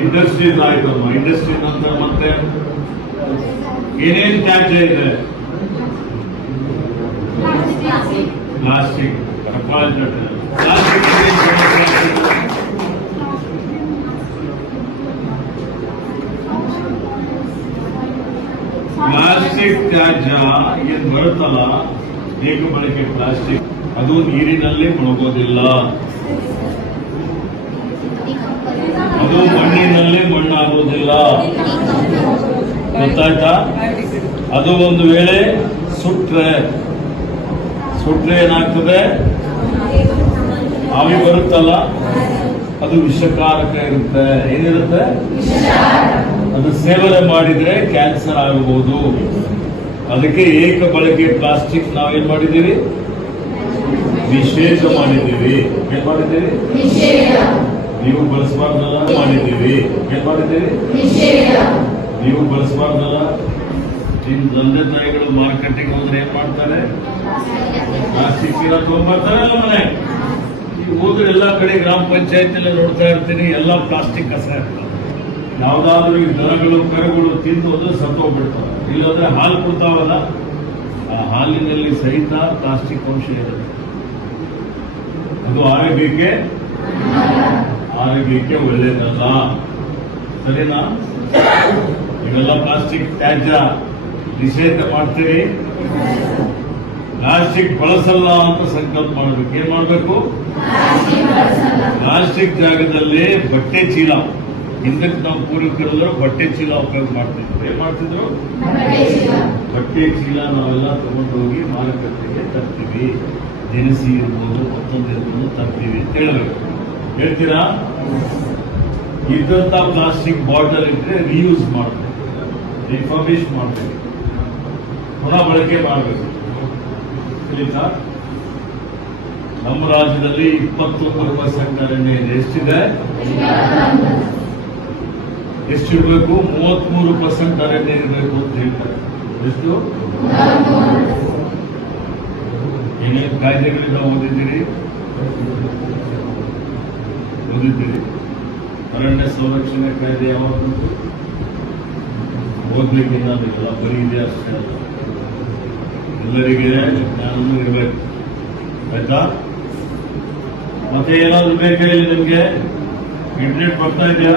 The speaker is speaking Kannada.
ಇಂಡಸ್ಟ್ರೀಸ್ ಆಯ್ತಮ್ಮ. ಇಂಡಸ್ಟ್ರಿ ನಂತರ ಮತ್ತೆ ಏನೇನು ತ್ಯಾಜ್ಯ ಇದೆ? ಪ್ಲಾಸ್ಟಿಕ್, ಪ್ಲಾಸ್ಟಿಕ್ ತ್ಯಾಜ್ಯ ಏನ್ ಬರುತ್ತಲ್ಲ, ಏಕ ಬಳಕೆ ಪ್ಲಾಸ್ಟಿಕ್, ಅದು ನೀರಿನಲ್ಲಿ ಮುಳುಗೋದಿಲ್ಲ, ಅದು ಮಣ್ಣಿನಲ್ಲಿ ಮಣ್ಣಾಗುವುದಿಲ್ಲ. ಗೊತ್ತಾಯ್ತಾ? ಅದು ಒಂದು ವೇಳೆ ಸುಟ್ರೆ ಏನಾಗ್ತದೆ? ಆವಿ ಬರುತ್ತಲ್ಲ, ಅದು ವಿಷಕಾರಕ ಇರುತ್ತೆ. ಏನಿರುತ್ತೆ? ಅದು ಸೇವನೆ ಮಾಡಿದ್ರೆ ಕ್ಯಾನ್ಸರ್ ಆಗಬಹುದು. ಅದಕ್ಕೆ ಏಕ ಬಳಕೆ ಪ್ಲಾಸ್ಟಿಕ್ ನಾವೇನ್ ಮಾಡಿದ್ದೀವಿ? ನಿಷೇಧ ಮಾಡಿದ್ದೀವಿ. ಏನ್ ಮಾಡಿದ್ದೀವಿ? ನೀವು ಬಳಸಬಾರ್ದಲ್ಲ ಮಾಡಿದ್ದೀವಿ. ಏನ್ ಮಾಡಿದ್ದೀವಿ? ನೀವು ಬಳಸಬಾರ್ದಲ್ಲ. ನಿಮ್ ತಂದೆ ತಾಯಿಗಳು ಮಾರ್ಕೆಟಿಂಗ್ ಹೋದ್ರೆ ಏನ್ ಮಾಡ್ತಾರೆ? ಪ್ಲಾಸ್ಟಿಕ್ ಚೀಲ ತಗೊಂಡ್ಬರ್ತಾರಲ್ಲ ಮನೆ. ಈಗ ಹೋದ್ರೆ ಎಲ್ಲಾ ಕಡೆ ಗ್ರಾಮ ಪಂಚಾಯತ್ ಎಲ್ಲ ನೋಡ್ತಾ ಇರ್ತೀನಿ, ಎಲ್ಲ ಪ್ಲಾಸ್ಟಿಕ್ ಕಸ ಇರ್ತದೆ. ಯಾವ್ದಾದ್ರು ಈ ದನಗಳು ಕರುಗಳು ತಿಂದು ಹೋದ್ರೆ ಸತ್ತೋಗ್ಬಿಡ್ತಾರೆ. ಇಲ್ಲಾಂದ್ರೆ ಹಾಲು ಕೊಡ್ತಾವಲ್ಲ, ಆ ಹಾಲಿನಲ್ಲಿ ಸಹಿತ ಪ್ಲಾಸ್ಟಿಕ್ ಅಂಶ ಇರುತ್ತೆ. ಅದು ಆರೋಗ್ಯಕ್ಕೆ ಒಳ್ಳೇದಲ್ಲ. ಸರಿನಾ? ಇವೆಲ್ಲ ಪ್ಲಾಸ್ಟಿಕ್ ತ್ಯಾಜ್ಯ ನಿಷೇಧ ಮಾಡ್ತೀರಿ. ಪ್ಲಾಸ್ಟಿಕ್ ಬಳಸಲ್ಲ ಅಂತ ಸಂಕಲ್ಪ ಮಾಡಬೇಕು. ಏನ್ ಮಾಡಬೇಕು? ಪ್ಲಾಸ್ಟಿಕ್ ಜಾಗದಲ್ಲಿ ಬಟ್ಟೆ ಚೀಲ, ಹಿಂದಕ್ಕೆ ನಾವು ಪೂರ್ವಿಕರೆಲ್ಲರೂ ಬಟ್ಟೆ ಚೀಲ ಉಪಯೋಗ ಮಾಡ್ತಿದ್ರು. ಏನ್ ಮಾಡ್ತಿದ್ರು? ಬಟ್ಟೆ ಚೀಲ ನಾವೆಲ್ಲ ತಗೊಂಡು ಹೋಗಿ ಮಾರುಕಟ್ಟೆಗೆ ತರ್ತೀವಿ. ದಿನಸಿ ಇರ್ಬೋದು, ಮತ್ತೊಂದು ಇರ್ಬೋದು, ತರ್ತೀವಿ ಅಂತ ಹೇಳಬೇಕು. ಹೇಳ್ತೀರಾ? ಇದ್ದಂತ ಪ್ಲಾಸ್ಟಿಕ್ ಬಾಟಲ್ ಇದ್ರೆ ರೀಯೂಸ್ ಮಾಡ್ತೀವಿ, ರಿಫರ್ಬಿಶ್ ಮಾಡ್ತೀವಿ, ಪುನಃ ಬಳಕೆ ಮಾಡಬೇಕು. ತಿಳಿತಾ? ನಮ್ಮ ರಾಜ್ಯದಲ್ಲಿ 21% ಅರಣ್ಯ ಇದೆ. ಎಷ್ಟಿದೆ? ಎಷ್ಟಿರ್ಬೇಕು? 33% ಅರಣ್ಯ ಇರಬೇಕು ಅಂತ ಹೇಳ್ತಾರೆ. ಎಷ್ಟು? ಏನೇನು ಕಾಯ್ದೆಗಳಿಂದ ಓದಿದ್ದೀರಿ? ಅರಣ್ಯ ಸಂರಕ್ಷಣೆ ಕಾಯ್ದೆ ಯಾವಾಗ ಓದ್ಲಿಕ್ಕೆ ಇನ್ನೋದಿಲ್ಲ, ಬರೀ ಇದೆ ಅಷ್ಟೇ ಅಲ್ಲ. ಎಲ್ಲರಿಗೆ ಜ್ಞಾನನೂ ಇರಬೇಕು. ಆಯ್ತಾ? ಮತ್ತೆ ಏನಾದ್ರು ಬೇಕಾ? ಇಲ್ಲಿ ನಿಮ್ಗೆ ಇಂಟರ್ನೆಟ್ ಬರ್ತಾ ಇದೆಯಾ?